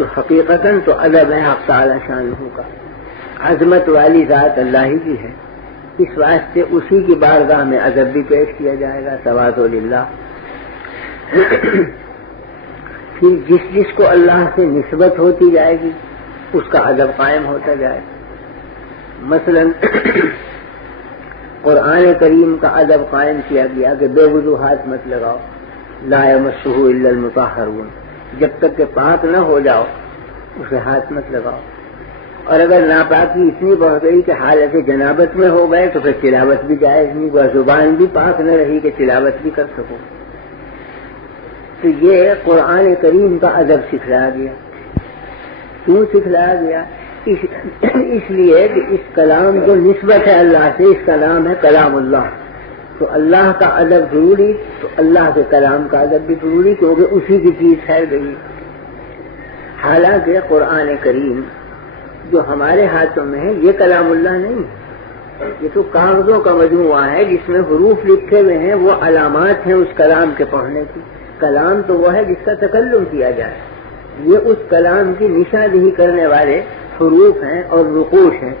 تو حقیقتاً تو ادب ہے حق تعالی شانہ کا، عظمت والی ذات اللہ ہی کی ہے، اس واسطے اسی کی بارگاہ میں ادب بھی پیش کیا جائے گا، تواضع للہ۔ پھر جس کو اللہ سے نسبت ہوتی جائے گی اس کا ادب قائم ہوتا جائے گا۔ مثلا قرآن کریم کا ادب قائم کیا گیا کہ بے وضو ہاتھ مت لگاؤ، لا یمسہ الا المطہرون، جب تک کہ پاک نہ ہو جاؤ اسے ہاتھ مت لگاؤ، اور اگر ناپاکی اتنی بڑھ گئی کہ حالت جنابت میں ہو گئے تو پھر تلاوت بھی جائز نہیں، وہ زبان بھی پاک نہ رہی کہ تلاوت بھی کر سکو۔ تو یہ قرآن کریم کا ادب سکھلایا گیا۔ کیوں سکھلایا گیا؟ اس لیے کہ اس کلام جو نسبت ہے اللہ سے، اس کا نام ہے کلام اللہ، تو اللہ کا ادب ضروری، تو اللہ کے کلام کا ادب بھی ضروری، کیونکہ اسی کی چیز ٹھہر گئی۔ حالانکہ قرآن کریم جو ہمارے ہاتھوں میں ہے یہ کلام اللہ نہیں ہے، یہ تو کاغذوں کا مجموعہ ہے جس میں حروف لکھے ہوئے ہیں، وہ علامات ہیں اس کلام کے پڑھنے کی۔ کلام تو وہ ہے جس کا تکلم کیا جائے، یہ اس کلام کی نشاندہی کرنے والے حروف ہیں اور نقوش ہیں،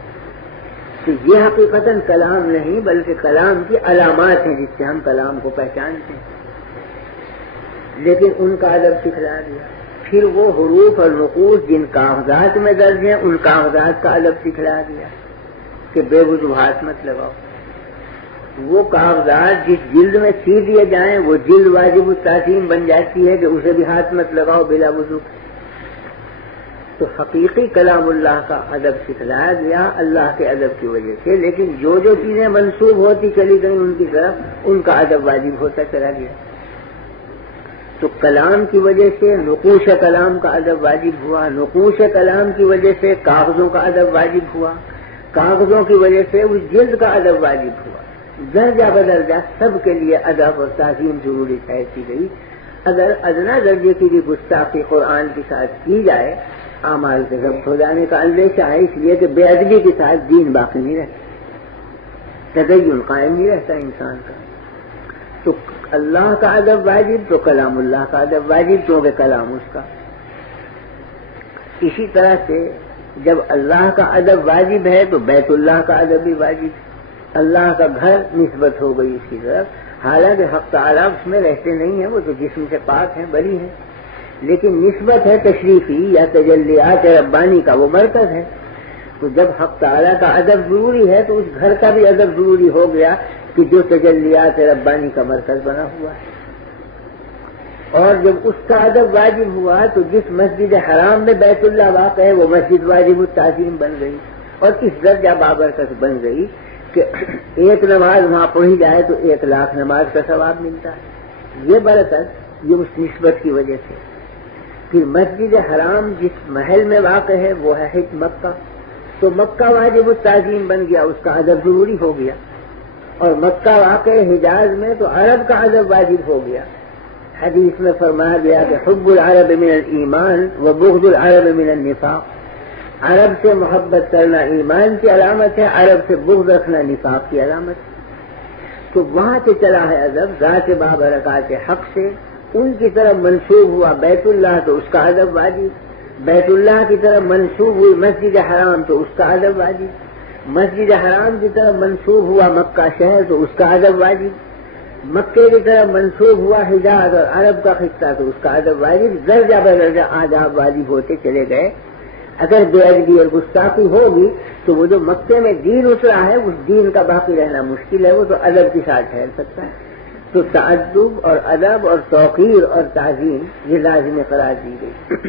تو یہ حقیقتاً کلام نہیں بلکہ کلام کی علامات ہیں جس سے ہم کلام کو پہچانتے ہیں، لیکن ان کا ادب سکھلایا گیا۔ پھر وہ حروف اور نقوش جن کاغذات میں درج ہیں ان کاغذات کا ادب سکھلایا گیا کہ بے وضو ہاتھ مت لگاؤ۔ وہ کاغذات جس جلد میں سی دیے جائیں وہ جلد واجب التعظیم بن جاتی ہے کہ اسے بھی ہاتھ مت لگاؤ بلا وضو۔ تو حقیقی کلام اللہ کا ادب سکھلایا گیا اللہ کے ادب کی وجہ سے، لیکن جو چیزیں منسوب ہوتی چلی گئیں ان کی طرف ان کا ادب واجب ہوتا چلا گیا۔ تو کلام کی وجہ سے نقوش کلام کا ادب واجب ہوا، نقوش کلام کی وجہ سے کاغذوں کا ادب واجب ہوا، کاغذوں کی وجہ سے اس جلد کا ادب واجب ہوا۔ درجہ بدرجہ سب کے لیے ادب اور تعظیم ضروری طے کی گئی۔ اگر ادنا درجے کی بھی گستاخی قرآن کے ساتھ کی جائے اعمال کے ضبط ہو جانے کا اندیشہ ہے، اس لیے کہ بے ادبی کے ساتھ دین باقی نہیں رہتا، تدین قائم نہیں رہتا انسان کا۔ تو اللہ کا ادب واجب تو کلام اللہ کا ادب واجب، کیونکہ کلام اس کا۔ اسی طرح سے جب اللہ کا ادب واجب ہے تو بیت اللہ کا ادب بھی واجب، اللہ کا گھر نسبت ہو گئی اس کی طرف، حالانکہ حق تعالیٰ اس میں رہتے نہیں ہیں، وہ تو جسم سے پاک ہیں، بری ہیں، لیکن نسبت ہے تشریفی یا تجلیات ربانی کا، وہ مرکز ہے۔ تو جب حق تعالیٰ کا ادب ضروری ہے تو اس گھر کا بھی ادب ضروری ہو گیا کہ جو تجلیات ربانی کا مرکز بنا ہوا ہے۔ اور جب اس کا ادب واجب ہوا تو جس مسجد حرام میں بیت اللہ واقع ہے وہ مسجد واجب التعظیم بن گئی، اور اس درجہ بابرکت بن گئی کہ ایک نماز وہاں پڑھی جائے تو 1,00,000 نماز کا ثواب ملتا ہے۔ یہ برکت یہ اس نسبت کی وجہ سے۔ پھر مسجد حرام جس محل میں واقع ہے وہ ہے مکہ، تو مکہ واجب التعظیم بن گیا، اس کا ادب ضروری ہو گیا، اور مکہ واقع حجاز میں تو عرب کا ادب واجب ہو گیا۔ حدیث میں فرمایا گیا کہ حب العرب من الایمان و بغض العرب من النفاق، عرب سے محبت کرنا ایمان کی علامت ہے، عرب سے بغض رکھنا نفاق کی علامت ہے۔ تو وہاں سے چلا ہے ادب، ذات بابرکات حق سے ان کی طرف منسوب ہوا بیت اللہ تو اس کا ادب واجب، بیت اللہ کی طرف منسوب ہوئی مسجد حرام تو اس کا ادب واجب، مسجد حرام کی طرف منسوب ہوا مکہ شہر تو اس کا ادب واجب، مکے کی طرف منسوب ہوا حجاز اور عرب کا خطہ تو اس کا ادب واجب، درجہ بدرجہ آداب واجب ہوتے چلے گئے۔ اگر بے ادبی اور گستاخی ہوگی تو وہ جو مکے میں دین اترا ہے اس دین کا باقی رہنا مشکل ہے، وہ تو ادب کے ساتھ ٹھہر سکتا ہے۔ تو تعدب اور ادب اور توقیر اور تعظیم یہ لازم قرار دی گئی۔